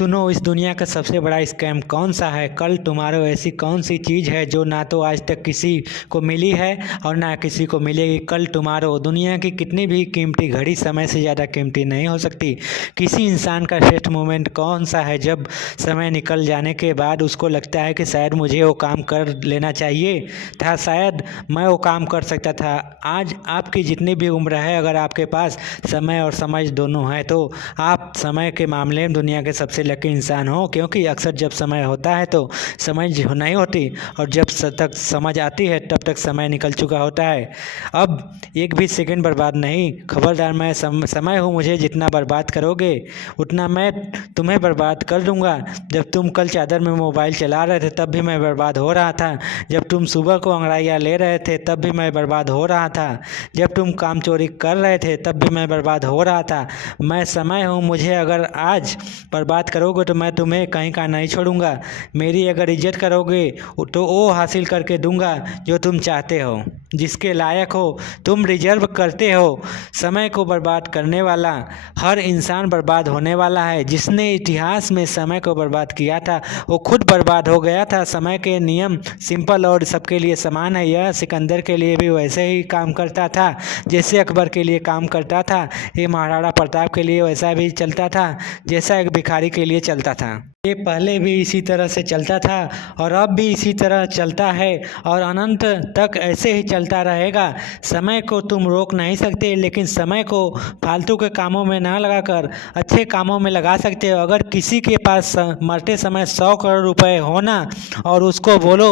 सुनो, इस दुनिया का सबसे बड़ा स्कैम कौन सा है? कल टुमारो ऐसी कौन सी चीज़ है जो ना तो आज तक किसी को मिली है और ना किसी को मिलेगी कल टुमारो। दुनिया की कितनी भी कीमती घड़ी समय से ज़्यादा कीमती नहीं हो सकती। किसी इंसान का श्रेष्ठ मोमेंट कौन सा है जब समय निकल जाने के बाद उसको लगता है कि शायद मुझे वो काम कर लेना चाहिए था, शायद मैं वो काम कर सकता था। आज आपकी जितनी भी उम्र है, अगर आपके पास समय और समझ दोनों है तो आप समय के मामले में दुनिया के सबसे लकी इंसान हो, क्योंकि अक्सर जब समय होता है तो समझ नहीं होती और जब तक समझ आती है तब तक समय निकल चुका होता है। अब एक भी सेकंड बर्बाद नहीं। खबरदार, मैं समय हूँ, मुझे जितना बर्बाद करोगे उतना मैं तुम्हें बर्बाद कर दूंगा। जब तुम कल चादर में मोबाइल चला रहे थे तब भी मैं बर्बाद हो रहा था। जब तुम सुबह को अंगड़ाइयाँ ले रहे थे तब भी मैं बर्बाद हो रहा था। जब तुम काम चोरी कर रहे थे तब भी मैं बर्बाद हो रहा था। मैं समय हूँ, मुझे अगर आज बर्बाद करोगे तो मैं तुम्हें कहीं का नहीं छोड़ूंगा। मेरी अगर इज्जत करोगे तो वो हासिल करके दूंगा जो तुम चाहते हो, जिसके लायक हो, तुम डिजर्व करते हो। समय को बर्बाद करने वाला हर इंसान बर्बाद होने वाला है। जिसने इतिहास में समय को बर्बाद किया था वो खुद बर्बाद हो गया था। समय के नियम सिंपल और सबके लिए समान है। यह सिकंदर के लिए भी वैसे ही काम करता था जैसे अकबर के लिए काम करता था। ये महाराणा प्रताप के लिए वैसा भी चलता था जैसा एक भिखारी के लिए चलता था। ये पहले भी इसी तरह से चलता था और अब भी इसी तरह चलता है और अनंत तक ऐसे ही चलता रहेगा। समय को तुम रोक नहीं सकते, लेकिन समय को फालतू के कामों में ना लगाकर अच्छे कामों में लगा सकते हो। अगर किसी के पास मरते समय 100 करोड़ रुपए हो ना और उसको बोलो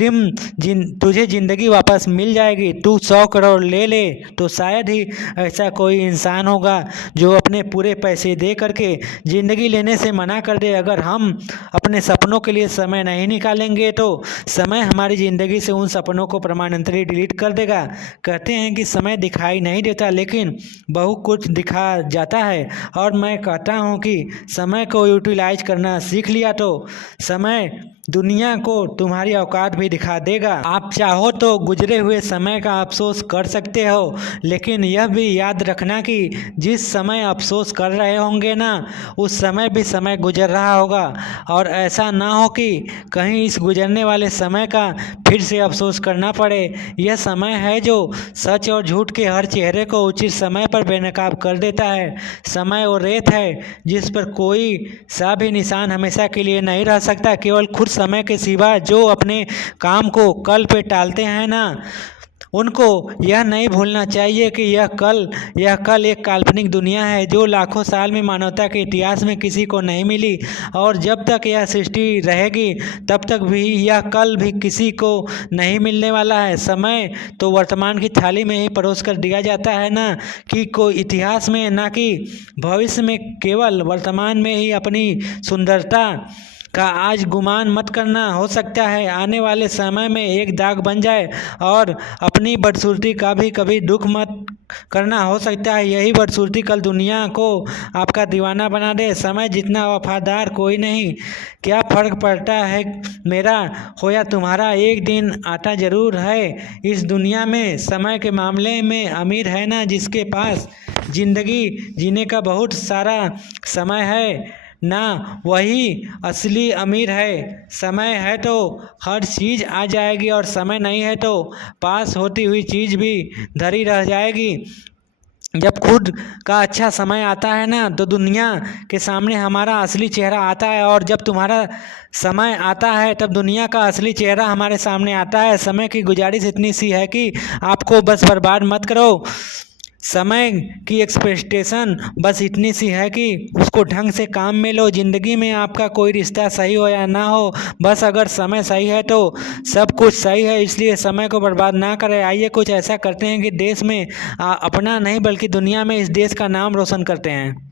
तुझे ज़िंदगी वापस मिल जाएगी, तू 100 करोड़ ले ले, तो शायद ही ऐसा कोई इंसान होगा जो अपने पूरे पैसे दे करके ज़िंदगी लेने से मना कर दे। अगर हम अपने सपनों के लिए समय नहीं निकालेंगे तो समय हमारी ज़िंदगी से उन सपनों को परमानेंटली डिलीट कर देगा। कहते हैं कि समय दिखाई नहीं देता लेकिन बहुत कुछ दिखा जाता है, और मैं कहता हूँ कि समय को यूटिलाइज करना सीख लिया तो समय दुनिया को तुम्हारी औकात भी दिखा देगा। आप चाहो तो गुजरे हुए समय का अफसोस कर सकते हो, लेकिन यह भी याद रखना कि जिस समय अफसोस कर रहे होंगे ना, उस समय भी समय गुजर रहा होगा। और ऐसा ना हो कि कहीं इस गुजरने वाले समय का फिर से अफसोस करना पड़े। यह समय है जो सच और झूठ के हर चेहरे को उचित समय पर बेनकाब कर देता है। समय वो रेत है जिस पर कोई सा भी निशान हमेशा के लिए नहीं रह सकता। केवल खुद समय के सिवा जो अपने काम को कल पे टालते हैं ना, उनको यह नहीं भूलना चाहिए कि यह कल एक काल्पनिक दुनिया है जो लाखों साल में मानवता के इतिहास में किसी को नहीं मिली, और जब तक यह सृष्टि रहेगी तब तक भी यह कल भी किसी को नहीं मिलने वाला है। समय तो वर्तमान की थाली में ही परोस कर दिया जाता है ना कि कोई इतिहास में, ना कि भविष्य में। केवल वर्तमान में ही अपनी सुंदरता का आज गुमान मत करना। हो सकता है आने वाले समय में एक दाग बन जाए, और अपनी बदसूरती का भी कभी दुख मत करना। हो सकता है यही बदसूरती कल दुनिया को आपका दीवाना बना दे। समय जितना वफादार कोई नहीं। क्या फ़र्क पड़ता है मेरा हो या तुम्हारा, एक दिन आता ज़रूर है इस दुनिया में। समय के मामले में अमीर है ना जिसके पास ज़िंदगी जीने का बहुत सारा समय है, ना वही असली अमीर है। समय है तो हर चीज़ आ जाएगी और समय नहीं है तो पास होती हुई चीज़ भी धरी रह जाएगी। जब खुद का अच्छा समय आता है ना तो दुनिया के सामने हमारा असली चेहरा आता है, और जब तुम्हारा समय आता है तब दुनिया का असली चेहरा हमारे सामने आता है। समय की गुजारिश इतनी सी है कि आपको बस बर्बाद मत करो। समय की एक्सपेक्टेशन बस इतनी सी है कि उसको ढंग से काम में लो। ज़िंदगी में आपका कोई रिश्ता सही हो या ना हो, बस अगर समय सही है तो सब कुछ सही है। इसलिए समय को बर्बाद ना करें। आइए कुछ ऐसा करते हैं कि देश में अपना नहीं बल्कि दुनिया में इस देश का नाम रोशन करते हैं।